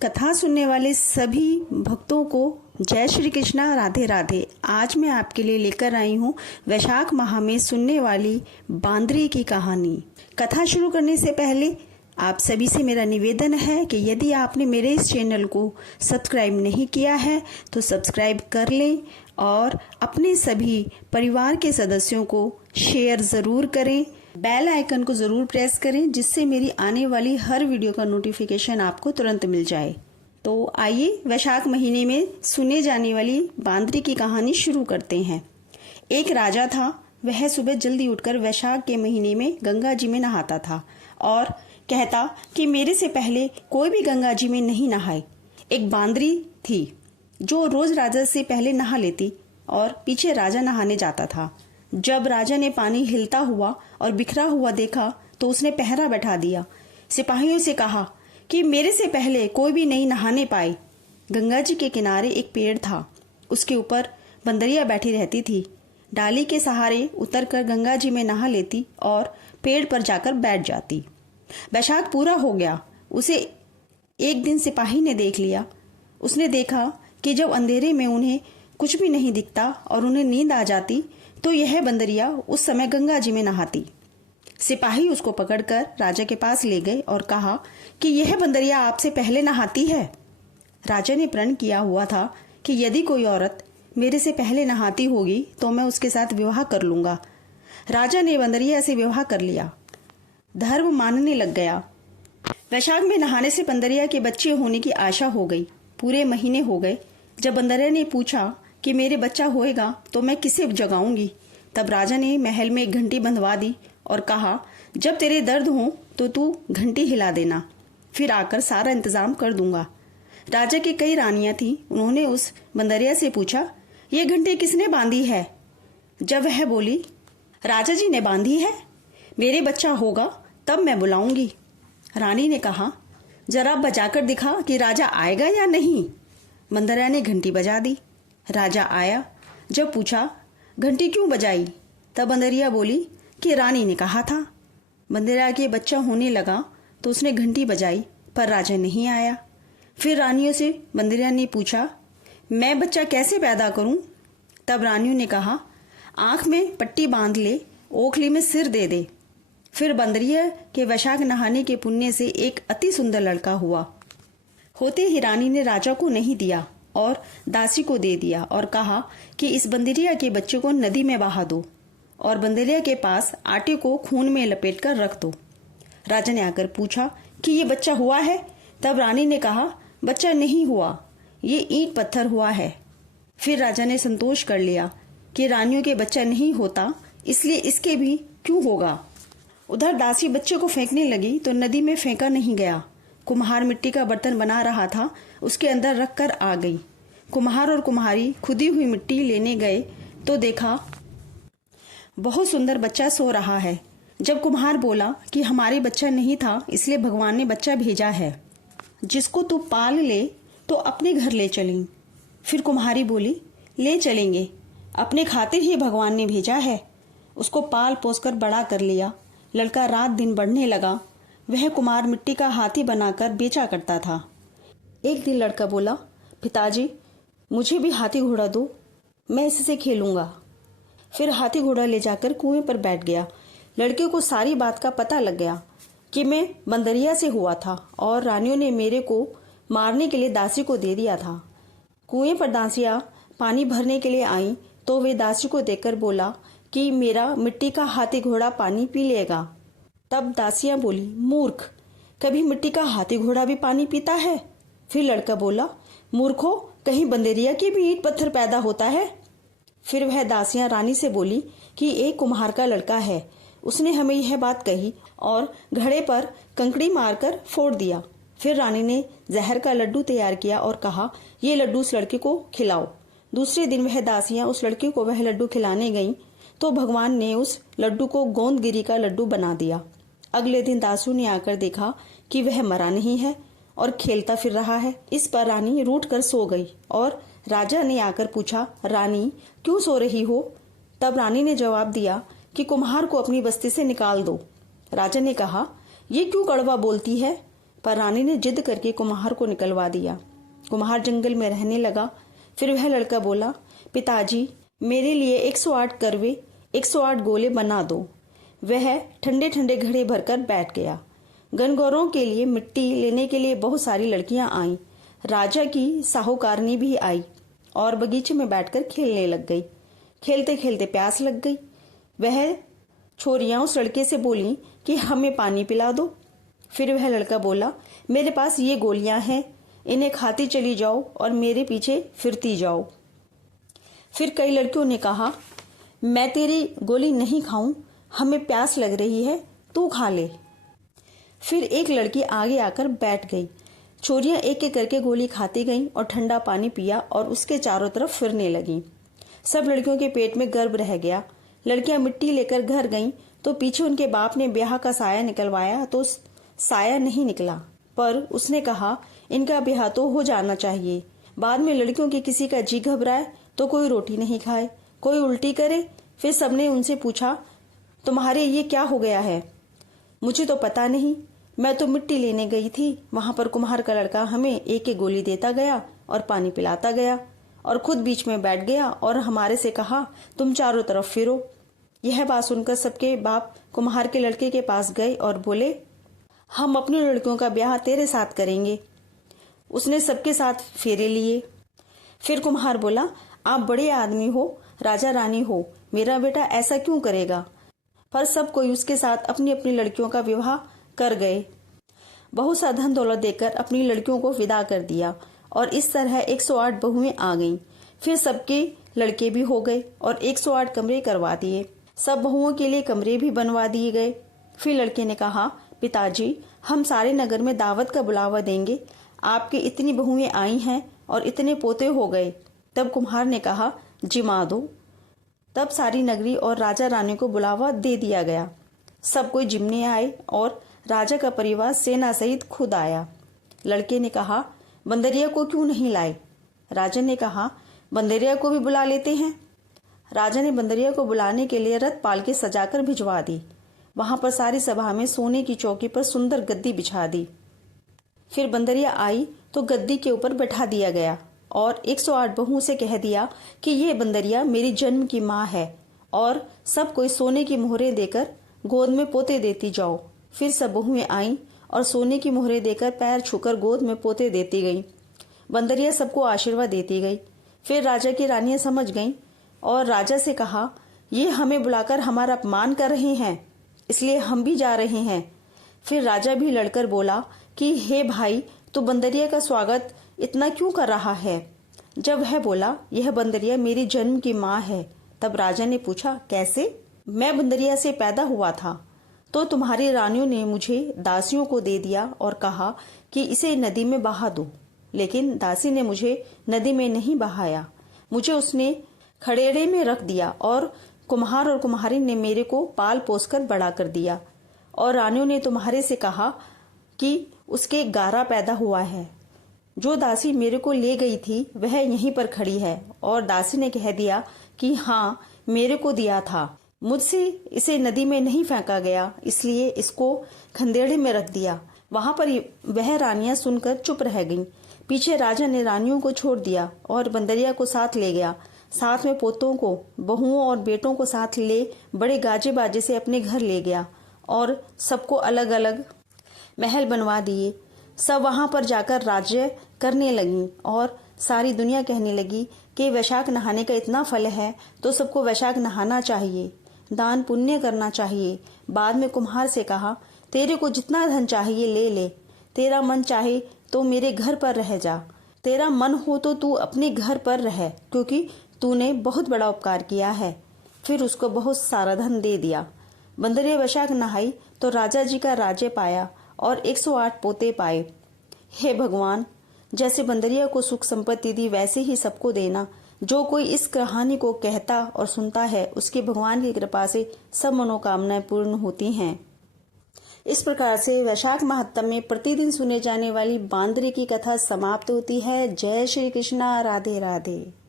कथा सुनने वाले सभी भक्तों को जय श्री कृष्णा, राधे राधे। आज मैं आपके लिए लेकर आई हूँ वैशाख माह में सुनने वाली बांदरी की कहानी। कथा शुरू करने से पहले आप सभी से मेरा निवेदन है कि यदि आपने मेरे इस चैनल को सब्सक्राइब नहीं किया है तो सब्सक्राइब कर लें और अपने सभी परिवार के सदस्यों को शेयर ज़रूर करें। बेल आइकन को ज़रूर प्रेस करें जिससे मेरी आने वाली हर वीडियो का नोटिफिकेशन आपको तुरंत मिल जाए। तो आइए वैशाख महीने में सुने जाने वाली बांदरी की कहानी शुरू करते हैं। एक राजा था। वह सुबह जल्दी उठकर वैशाख के महीने में गंगा जी में नहाता था और कहता कि मेरे से पहले कोई भी गंगा जी में नहीं नहाए। एक बांदरी थी जो रोज राजा से पहले नहा लेती और पीछे राजा नहाने जाता था। जब राजा ने पानी हिलता हुआ और बिखरा हुआ देखा तो उसने पहरा बैठा दिया। सिपाहियों से कहा कि मेरे से पहले कोई भी नहीं नहाने पाए। गंगा जी के किनारे एक पेड़ था। उसके ऊपर बंदरिया बैठी रहती थी। डाली के सहारे उतरकर गंगा जी में नहा लेती और पेड़ पर जाकर बैठ जाती। वैशाख पूरा हो गया। उसे एक दिन सिपाही ने देख लिया। उसने देखा कि जब अंधेरे में उन्हें कुछ भी नहीं दिखता और उन्हें नींद आ जाती तो यह बंदरिया उस समय गंगा जी में नहाती। सिपाही उसको पकड़कर राजा के पास ले गए और कहा कि यह बंदरिया आपसे पहले नहाती है। राजा ने प्रण किया हुआ था कि यदि कोई औरत मेरे से पहले नहाती होगी तो मैं उसके साथ विवाह कर लूंगा। राजा ने बंदरिया से विवाह कर लिया। धर्म मानने लग गया। वैशाख में नहाने से बंदरिया के बच्चे होने की आशा हो गई। पूरे महीने हो गए। जब बंदरिया ने पूछा कि मेरे बच्चा होएगा तो मैं किसे जगाऊंगी, तब राजा ने महल में एक घंटी बंधवा दी और कहा जब तेरे दर्द हो तो तू घंटी हिला देना, फिर आकर सारा इंतजाम कर दूंगा। राजा की कई रानियां थी। उन्होंने उस बंदरिया से पूछा ये घंटी किसने बांधी है। जब वह बोली राजा जी ने बांधी है, मेरे बच्चा होगा तब मैं बुलाऊंगी। रानी ने कहा जरा बजाकर दिखा कि राजा आएगा या नहीं। बंदरिया ने घंटी बजा दी। राजा आया। जब पूछा घंटी क्यों बजाई, तब बंदरिया बोली कि रानी ने कहा था। बंदरिया के बच्चा होने लगा तो उसने घंटी बजाई पर राजा नहीं आया। फिर रानियों से बंदरिया ने पूछा मैं बच्चा कैसे पैदा करूं। तब रानियों ने कहा आंख में पट्टी बांध ले, ओखली में सिर दे दे। फिर बंदरिया के वैशाख नहाने के पुण्य से एक अति सुंदर लड़का हुआ। होते ही रानी ने राजा को नहीं दिया और दासी को दे दिया और कहा कि इस बंदरिया के बच्चे को नदी में बहा दो और बंदरिया के पास आटे को खून में लपेट कर रख दो। राजा ने आकर पूछा कि ये बच्चा हुआ है। तब रानी ने कहा बच्चा नहीं हुआ, ये ईंट पत्थर हुआ है। फिर राजा ने संतोष कर लिया कि रानियों के बच्चा नहीं होता, इसलिए इसके भी क्यों होगा। उधर दासी बच्चे को फेंकने लगी तो नदी में फेंका नहीं गया। कुम्हार मिट्टी का बर्तन बना रहा था, उसके अंदर रखकर आ गई। कुम्हार और कुम्हारी खुदी हुई मिट्टी लेने गए तो देखा बहुत सुंदर बच्चा सो रहा है। जब कुम्हार बोला कि हमारे बच्चा नहीं था इसलिए भगवान ने बच्चा भेजा है, जिसको तू पाल ले तो अपने घर ले चलें। फिर कुम्हारी बोली ले चलेंगे, अपने खातिर ही भगवान ने भेजा है। उसको पाल पोस कर बड़ा कर लिया। लड़का रात दिन बढ़ने लगा। वह कुम्हार मिट्टी का हाथी बनाकर बेचा करता था। एक दिन लड़का बोला पिताजी मुझे भी हाथी घोड़ा दो, मैं इससे खेलूंगा। फिर हाथी घोड़ा ले जाकर कुएं पर बैठ गया। लड़के को सारी बात का पता लग गया कि मैं बंदरिया से हुआ था और रानियों ने मेरे को मारने के लिए दासी को दे दिया था। कुएं पर दासियां पानी भरने के लिए आई तो वे दासी को देखकर बोला कि मेरा मिट्टी का हाथी घोड़ा पानी पी लेगा। तब दासियां बोली मूर्ख, कभी मिट्टी का हाथी घोड़ा भी पानी पीता है। फिर लड़का बोला मूर्खो, कहीं बंदरिया की भी ईंट पत्थर पैदा होता है। फिर वह दासियां रानी से बोली कि एक कुम्हार का लड़का है, उसने हमें यह बात कही और घड़े पर कंकड़ी मारकर फोड़ दिया। फिर रानी ने जहर का लड्डू तैयार किया और कहा ये लड्डू उस लड़के को खिलाओ। दूसरे दिन वह दासियां उस लड़के को वह लड्डू खिलाने गईं तो भगवान ने उस लड्डू को गोंदगिरी का लड्डू बना दिया। अगले दिन दासू ने आकर देखा कि वह मरा नहीं है और खेलता फिर रहा है। इस पर रानी रूठ कर सो गई और राजा ने आकर पूछा रानी क्यों सो रही हो। तब रानी ने जवाब दिया कि कुम्हार को अपनी बस्ती से निकाल दो। राजा ने कहा ये क्यों कड़वा बोलती है, पर रानी ने जिद करके कुम्हार को निकलवा दिया। कुम्हार जंगल में रहने लगा। फिर वह लड़का बोला, पिताजी मेरे लिए 108 करवे 108 गोले बना दो। वह ठंडे ठंडे घड़े भरकर बैठ गया। गनगौरों के लिए मिट्टी लेने के लिए बहुत सारी लड़कियां आईं। राजा की साहूकारनी भी आई और बगीचे में बैठकर खेलने लग गई। खेलते खेलते प्यास लग गई। वह छोरियां उस लड़के से बोली कि हमें पानी पिला दो। फिर वह लड़का बोला, मेरे पास ये गोलियां हैं, इन्हें खाती चली जाओ और मेरे पीछे फिरती जाओ। फिर कई लड़कियों ने कहा, मैं तेरी गोली नहीं खाऊं, हमें प्यास लग रही है, तू खा ले। फिर एक लड़की आगे आकर बैठ गई। छोरियां एक एक करके गोली खाती गईं और ठंडा पानी पिया और उसके चारों तरफ फिरने लगीं। सब लड़कियों के पेट में गर्व रह गया। लड़कियां मिट्टी लेकर घर गईं तो पीछे उनके बाप ने ब्याह का साया निकलवाया तो साया नहीं निकला, पर उसने कहा इनका ब्याह तो हो जाना चाहिए। बाद में लड़कियों के किसी का जी घबराए तो कोई रोटी नहीं खाए, कोई उल्टी करे। फिर सबने उनसे पूछा, तुम्हारे ये क्या हो गया है? मुझे तो पता नहीं, मैं तो मिट्टी लेने गई थी। वहां पर कुम्हार का लड़का हमें एक एक गोली देता गया और पानी पिलाता गया और खुद बीच में बैठ गया और हमारे से कहा, तुम चारों तरफ फिरो। यह बात सुनकर सबके बाप कुम्हार के लड़के के पास गए और बोले, हम अपनी लड़कियों का ब्याह तेरे साथ करेंगे। उसने सबके साथ फेरे लिए। फिर कुम्हार बोला, आप बड़े आदमी हो, राजा रानी हो, मेरा बेटा ऐसा क्यों करेगा? पर सब कोई उसके साथ अपनी अपनी लड़कियों का विवाह कर गए। बहुत सा धन दौलत देकर अपनी लड़कियों को विदा कर दिया और इस तरह 108 बहुएं आ गईं। फिर सबके लड़के भी हो गए और 108 कमरे करवा दिए। सब बहुओं के लिए कमरे भी बनवा दिए गए। फिर लड़के ने कहा, पिताजी हम सारे नगर में दावत का बुलावा देंगे, आपकी इतनी बहुएं आई हैं और इतने पोते हो गए। तब कुम्हार ने कहा, जिमा दो। तब सारी नगरी और राजा रानी को बुलावा दे दिया गया। सब कोई जिमने आए और राजा का परिवार सेना सहित खुद आया। लड़के ने कहा, बंदरिया को क्यों नहीं लाए? राजा ने कहा, बंदरिया को भी बुला लेते हैं। राजा ने बंदरिया को बुलाने के लिए रथ पाल के सजाकर भिजवा दी। वहां पर सारी सभा में सोने की चौकी पर सुंदर गद्दी बिछा दी। फिर बंदरिया आई तो गद्दी के ऊपर बैठा दिया गया और 108 बहुओं से कह दिया कि ये बंदरिया मेरी जन्म की माँ है और सब कोई सोने की मोहरें देकर गोद में पोते देती जाओ। फिर सब बहुएं आईं और सोने की मोहरें देकर पैर छूकर गोद में पोते देती गईं। बंदरिया सबको आशीर्वाद देती गई। फिर राजा की रानियां समझ गईं और राजा से कहा, ये हमें बुलाकर हमारा अपमान कर रहे हैं, इसलिए हम भी जा रहे हैं। फिर राजा भी लड़कर बोला कि हे भाई, तू बंदरिया का स्वागत इतना क्यों कर रहा है? जब वह बोला, यह बंदरिया मेरी जन्म की माँ है, तब राजा ने पूछा, कैसे? मैं बंदरिया से पैदा हुआ था तो तुम्हारी रानियों ने मुझे दासियों को दे दिया और कहा कि इसे नदी में बहा दो, लेकिन दासी ने मुझे नदी में नहीं बहाया। मुझे उसने खड़ेड़े में रख दिया और कुम्हार और कुम्हारी ने मेरे को पाल पोस कर बड़ा कर दिया। और रानियों ने तुम्हारे से कहा कि उसके गारा पैदा हुआ है। जो दासी मेरे को ले गई थी वह यहीं पर खड़ी है। और दासी ने कह दिया कि हाँ, मेरे को दिया था, मुझसे इसे नदी में नहीं फेंका गया, इसलिए इसको खंदेड़े में रख दिया। वहां पर वह रानियां सुनकर चुप रह गईं। पीछे राजा ने रानियों को छोड़ दिया और बंदरिया को साथ ले गया। साथ में पोतों को, बहुओं और बेटों को साथ ले बड़े गाजे बाजे से अपने घर ले गया और सबको अलग अलग महल बनवा दिए। सब वहां पर जाकर राज्य करने लगी और सारी दुनिया कहने लगी कि वैशाख नहाने का इतना फल है तो सबको वैशाख नहाना चाहिए, दान पुण्य करना चाहिए। बाद में कुम्हार से कहा, तेरे को जितना धन चाहिए ले ले, तेरा मन चाहे तो मेरे घर पर रह जा, तेरा मन हो तो तू अपने घर पर रह, क्योंकि तूने बहुत बड़ा उपकार किया है। फिर उसको बहुत सारा धन दे दिया। बंदरिया वैशाख नहाई तो राजा जी का राज्य पाया और 108 पोते पाए। हे भगवान, जैसे बंदरिया को सुख संपत्ति दी वैसे ही सबको देना। जो कोई इस कहानी को कहता और सुनता है उसकी भगवान की कृपा से सब मनोकामनाएं पूर्ण होती हैं। इस प्रकार से वैशाख महात्म में प्रतिदिन सुने जाने वाली बांदरी की कथा समाप्त होती है। जय श्री कृष्णा, राधे राधे।